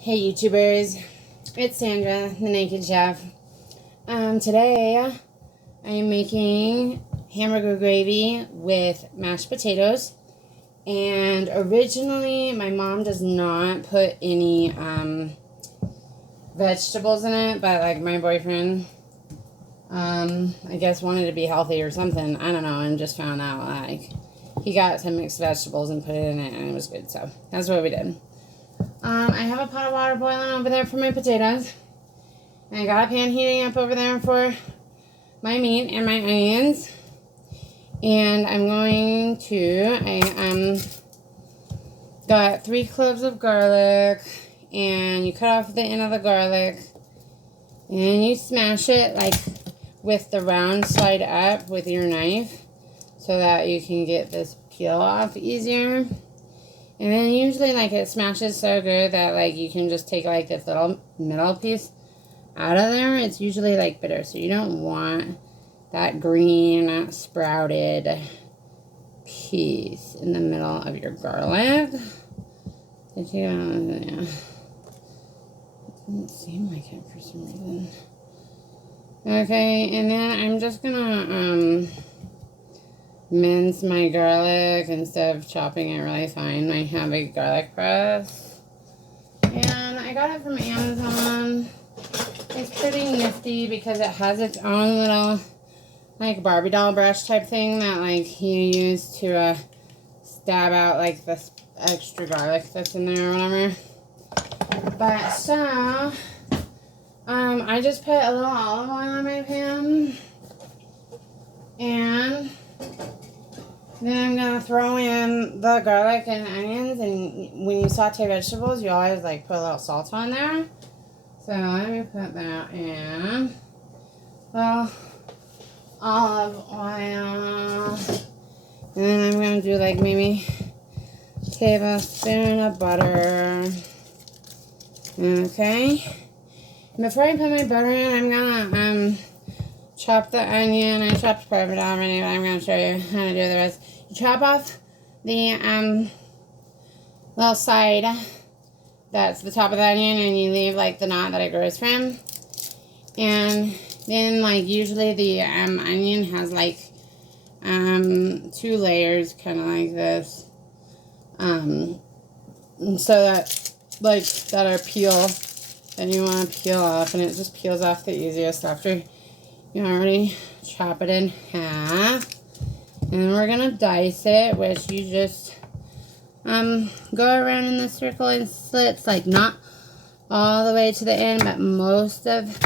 Hey YouTubers, it's Sandra, the Naked Chef. Today I am making hamburger gravy with mashed potatoes. And originally my mom does not put any vegetables in it, but like my boyfriend, I guess wanted to be healthy or something. I don't know, and just found out like he got some mixed vegetables and put it in it, and it was good. So that's what we did. I have a pot of water boiling over there for my potatoes. And I got a pan heating up over there for my meat and my onions. And I'm going to, got 3 cloves of garlic. And you cut off the end of the garlic. And you smash it like with the round side up with your knife. So that you can get this peel off easier. And then usually, like, it smashes so good that, like, you can just take, like, this little middle piece out of there. It's usually, like, bitter, so you don't want that green sprouted piece in the middle of your garlic. Yeah. It doesn't seem like it for some reason. Okay, and then I'm just gonna, mince my garlic instead of chopping it really fine. I have a garlic press, and I got it from Amazon. It's pretty nifty because it has its own little like Barbie doll brush type thing that like you use to stab out like this extra garlic that's in there or whatever. But so I just put a little olive oil on my pan, and then I'm going to throw in the garlic and onions, and when you saute vegetables, you always like put a little salt on there. So let me put that in. Well, olive oil. And then I'm going to do like maybe a tablespoon of butter. Okay. Before I put my butter in, I'm going to chop the onion. I chopped part of it already, but I'm going to show you how to do the rest. You chop off the little side that's the top of the onion, and you leave like the knot that it grows from. And then like usually the onion has like 2 layers, kind of like this, so that like that are peel that you want to peel off, and it just peels off the easiest after you already chop it in half. And then we're going to dice it, which you just go around in the circle in slits, like not all the way to the end, but most of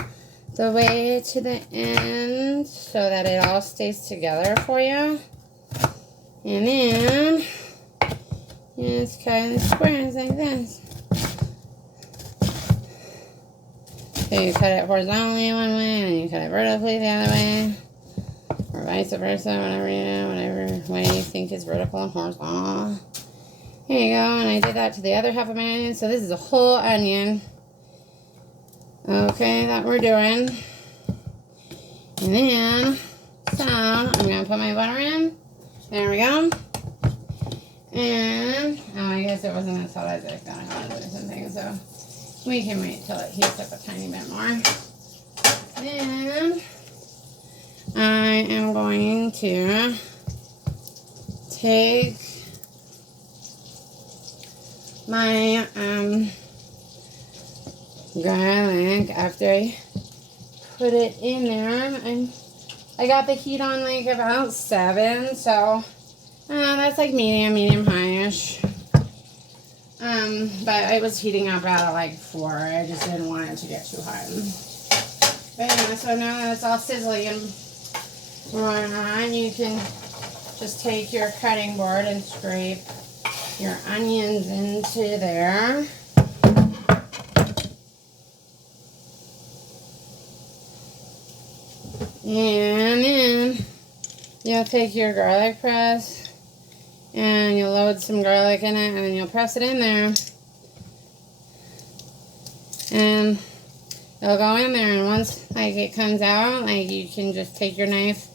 the way to the end, so that it all stays together for you. And then you just cut in squares like this. So you cut it horizontally one way, and you cut it vertically the other way. Or vice versa, whatever way you think is vertical and horizontal. Here you go, and I did that to the other half of my onion. So this is a whole onion, okay, that we're doing. And then, so I'm going to put my butter in. There we go. And, oh, I guess it wasn't until I was going to do something, so we can wait till it heats up a tiny bit more. Then I am going to take my garlic after I put it in there. I got the heat on like about 7, so that's like medium high-ish. But it was heating up at like 4. I just didn't want it to get too hot. But yeah, so now that it's all sizzling and on, you can just take your cutting board and scrape your onions into there. And then you'll take your garlic press and you'll load some garlic in it, and then you'll press it in there. And it'll go in there, and once like it comes out, like you can just take your knife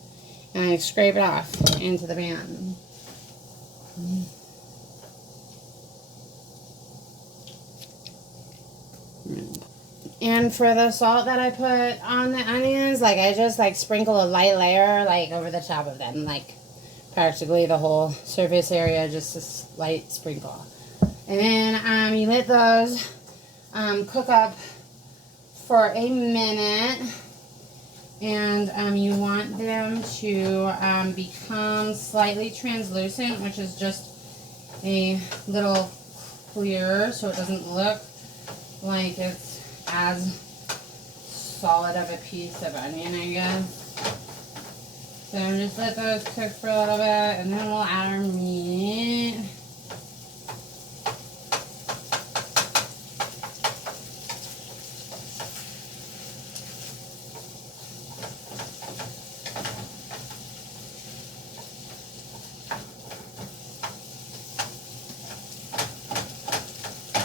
and like scrape it off into the pan. And for the salt that I put on the onions, like I just like sprinkle a light layer like over the top of them, like practically the whole surface area, just a slight sprinkle. And then you let those cook up for a minute, and you want them to become slightly translucent, which is just a little clearer, so it doesn't look like it's as solid of a piece of onion, I guess. So just let those cook for a little bit, and then we'll add our meat.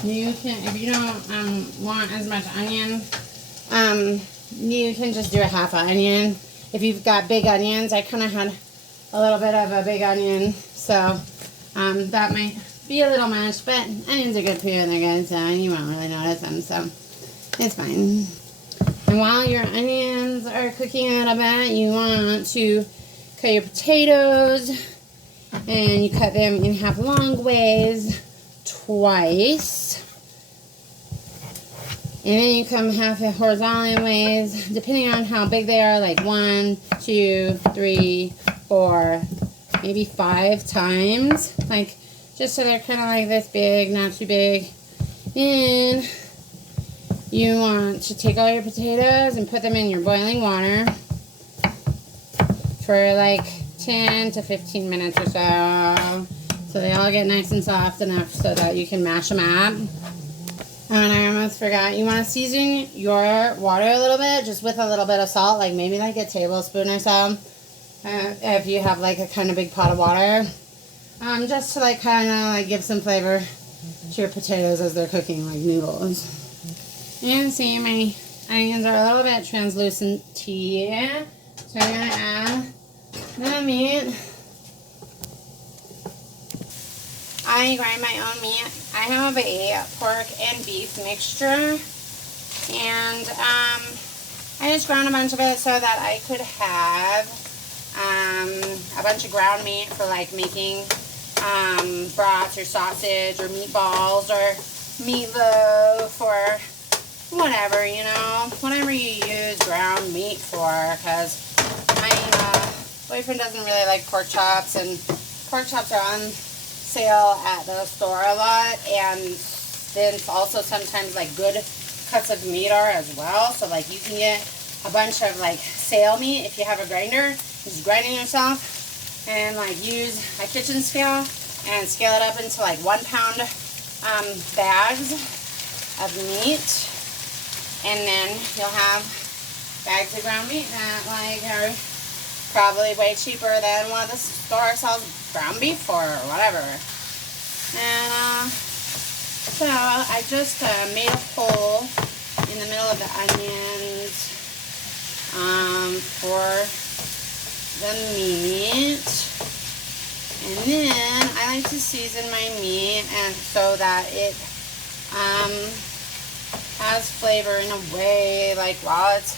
You can, if you don't want as much onion, you can just do a half an onion. If you've got big onions, I kind of had a little bit of a big onion, so that might be a little much, but onions are good for you and they're good, so you won't really notice them, so it's fine. And while your onions are cooking a little bit, you want to cut your potatoes, and you cut them in half long ways twice, and then you come half horizontal ways, depending on how big they are, like 1, 2, 3, 4, maybe 5 times, like just so they're kind of like this big, not too big. And you want to take all your potatoes and put them in your boiling water for like 10 to 15 minutes or so they all get nice and soft enough so that you can mash them up. And I almost forgot, you want to season your water a little bit, just with a little bit of salt, like maybe like a tablespoon or so, if you have like a kind of big pot of water, just to like kind of like give some flavor to your potatoes as they're cooking like noodles. And see, my onions are a little bit translucent here, so I'm going to add the meat. I grind my own meat. I have a pork and beef mixture, and I just ground a bunch of it so that I could have a bunch of ground meat for like making brats or sausage or meatballs or meatloaf or whatever, you know, whatever you use ground meat for, because my boyfriend doesn't really like pork chops, and pork chops are on sale at the store a lot, and then also sometimes like good cuts of meat are as well, so like you can get a bunch of like sale meat if you have a grinder. Just grind it yourself and like use a kitchen scale and scale it up into like 1 pound bags of meat, and then you'll have bags of ground meat that like are probably way cheaper than what the store sells ground beef for or whatever. And so I just made a hole in the middle of the onions for the meat, and then I like to season my meat and so that it has flavor in a way, like while it's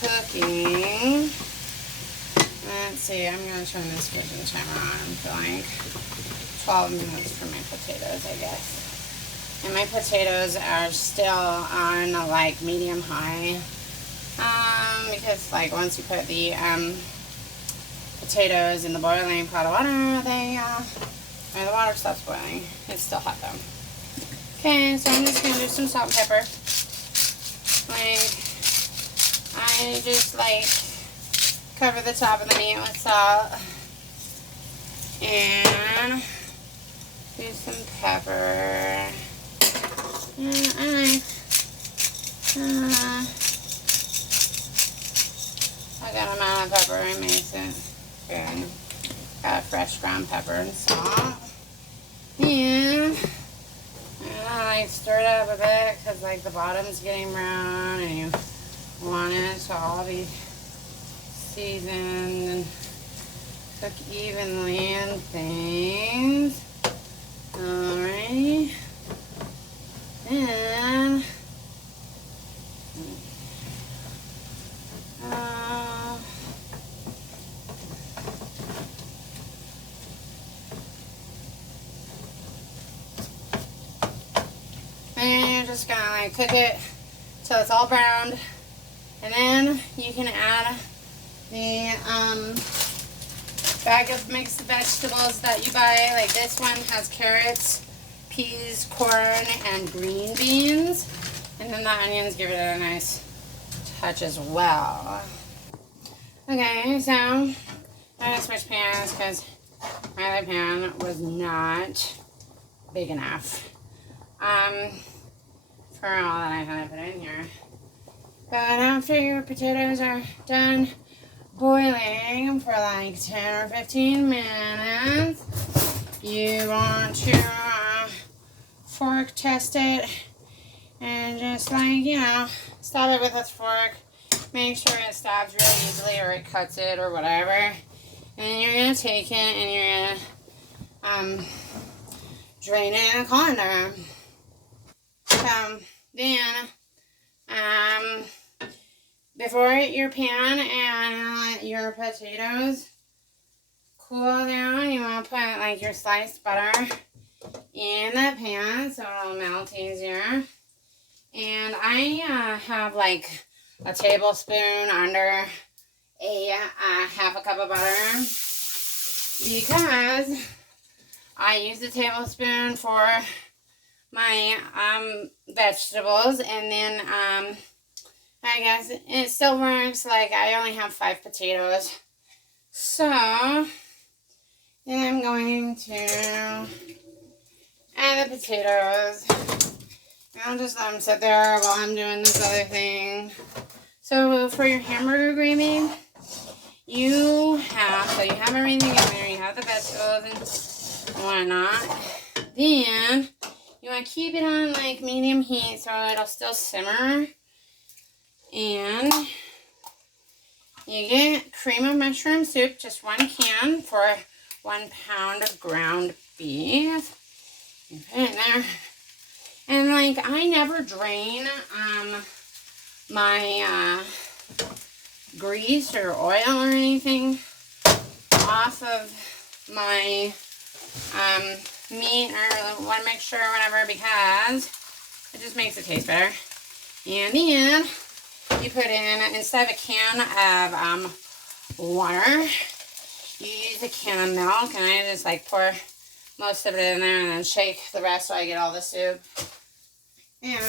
cooking. Let's see, I'm going to turn this kitchen timer on for like 12 minutes for my potatoes, I guess. And my potatoes are still on like medium high, because like once you put the potatoes in the boiling pot of water, they the water stops boiling. It's still hot though. Okay, so I'm just going to do some salt and pepper. Like, I just like cover the top of the meat with salt and do some pepper. I got a amount of pepper. It makes it good. Got fresh ground pepper and salt. And I like stir it up a bit because like the bottom's getting brown and you want it to all be seasoned and cook evenly and things. Alright. Then you're just gonna like cook it till it's all browned. And then you can add the bag of mixed vegetables that you buy. Like this one has carrots, peas, corn, and green beans. And then the onions give it a nice touch as well. Okay, so I'm gonna switch pans because my other pan was not big enough for all that I had to put in here. But after your potatoes are done boiling for like 10 or 15 minutes, you want to fork test it and just like, you know, stab it with a fork. Make sure it stabs really easily or it cuts it or whatever. And then you're going to take it and you're going to drain it in a colander. So then, before your pan and your potatoes cool down, you want to put like your sliced butter in the pan so it'll melt easier. And I have like a tablespoon under a half a cup of butter because I use a tablespoon for my vegetables, and then I guess it still works. Like I only have 5 potatoes, so then I'm going to add the potatoes. I'll just let them sit there while I'm doing this other thing. So for your hamburger gravy, you have everything in there. You have the vegetables and whatnot. Then you want to keep it on like medium heat so it'll still simmer. And you get cream of mushroom soup, just 1 can for 1 pound of ground beef. You put it in there. And like I never drain my grease or oil or anything off of my meat, or want to make sure or whatever, because it just makes it taste better. And then you put in, instead of a can of water, you use a can of milk, and I just like pour most of it in there and then shake the rest so I get all the soup. And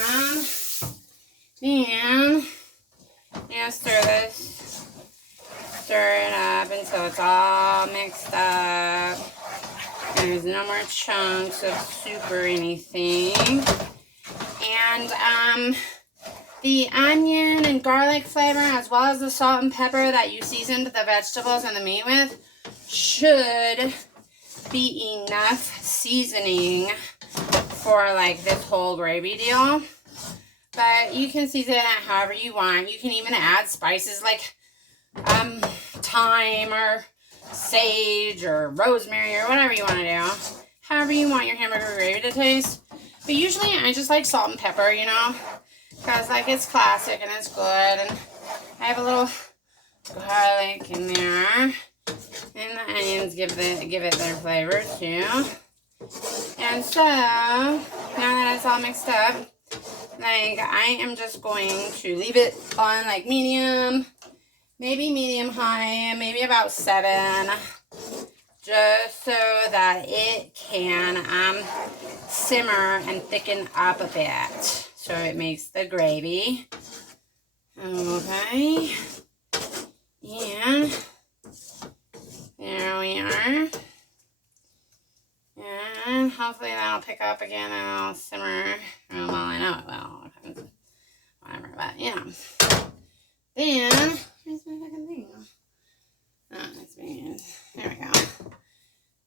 then you stir it up until it's all mixed up. There's no more chunks of soup or anything. And the onion and garlic flavor, as well as the salt and pepper that you seasoned the vegetables and the meat with, should be enough seasoning for like this whole gravy deal. But you can season it however you want. You can even add spices like thyme or sage or rosemary or whatever you want to do. However you want your hamburger gravy to taste. But usually I just like salt and pepper, you know, because like it's classic and it's good. And I have a little garlic in there. And the onions give it their flavor too. And so, now that it's all mixed up, like I am just going to leave it on like medium, maybe medium high, maybe about 7, just so that it can simmer and thicken up a bit. So it makes the gravy. Okay. And there we are. And hopefully that'll pick up again and I'll simmer. Well, I know it will. Whatever, but you know. Then, where's my fucking thing? Oh, it's me. There we go.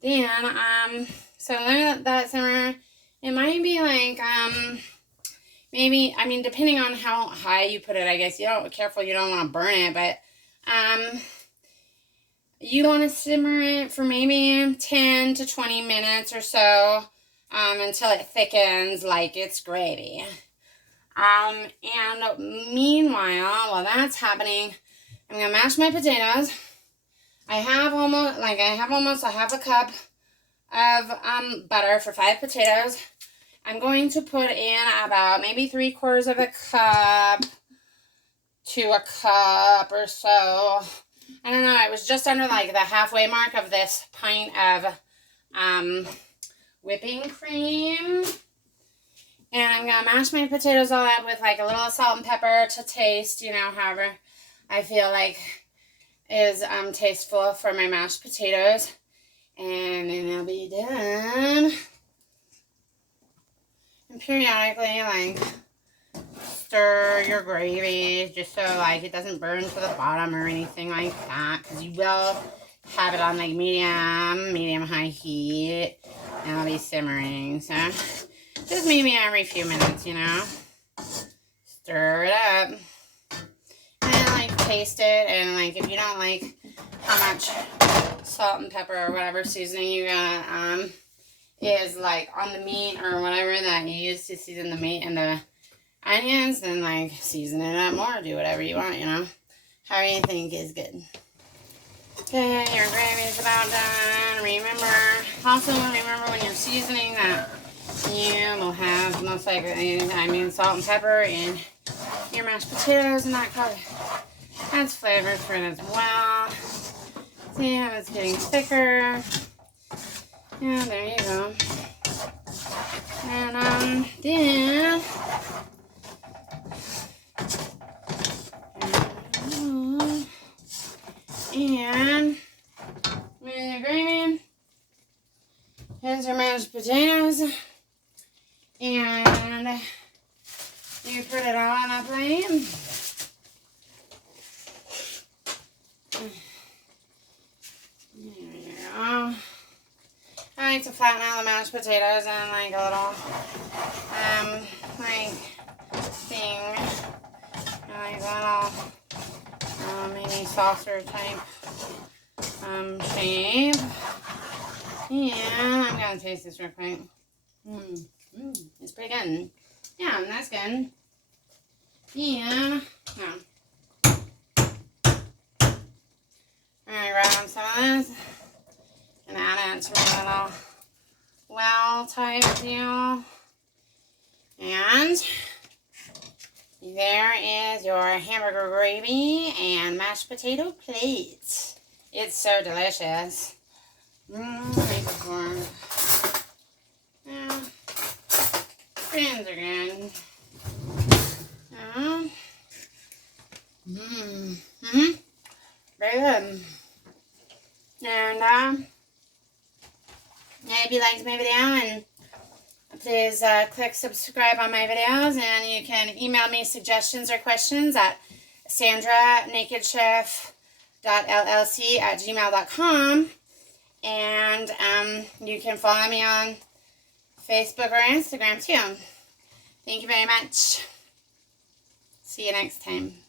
Then, so let that simmer. It might be like, maybe, I mean, depending on how high you put it, I guess. Careful, you don't want to burn it, but, you want to simmer it for maybe 10 to 20 minutes or so until it thickens like it's gravy. And meanwhile, while that's happening, I'm going to mash my potatoes. I have almost a half a cup of butter for 5 potatoes. I'm going to put in about maybe 3/4 of a cup to a cup or so. I don't know. It was just under like the halfway mark of this pint of whipping cream. And I'm going to mash my potatoes all up with like a little salt and pepper to taste, you know, however I feel like is tasteful for my mashed potatoes. And then they'll be done. And periodically, like, stir your gravy just so, like, it doesn't burn to the bottom or anything like that. Because you will have it on, like, medium-high heat. And it'll be simmering. So, just maybe every few minutes, you know. Stir it up. And, like, taste it. And, like, if you don't like how much salt and pepper or whatever seasoning you got, is like on the meat or whatever that you use to season the meat and the onions, then like season it up more, do whatever you want, you know, however you think is good. Okay, your gravy is about done. Also remember when you're seasoning that you will have most likely, salt and pepper in your mashed potatoes, and that adds flavor for it as well. See how it's getting thicker. Yeah, there you go. And then with your gravy, here's your mashed potatoes, and you put it all on a plate. There you go. I like to flatten out the mashed potatoes and like a little, like thing, like a little mini saucer type, shape. Yeah, I'm gonna taste this real quick. It's pretty good. Yeah, that's good. Yeah. I'm gonna grab some of this and add it to my little well type deal. And there is your hamburger gravy and mashed potato plate. It's so delicious. Yeah, friends are good. Very good. And if you liked my video, and please click subscribe on my videos, and you can email me suggestions or questions at sandranakedchef.llc@gmail.com, and you can follow me on Facebook or Instagram too. Thank you very much. See you next time.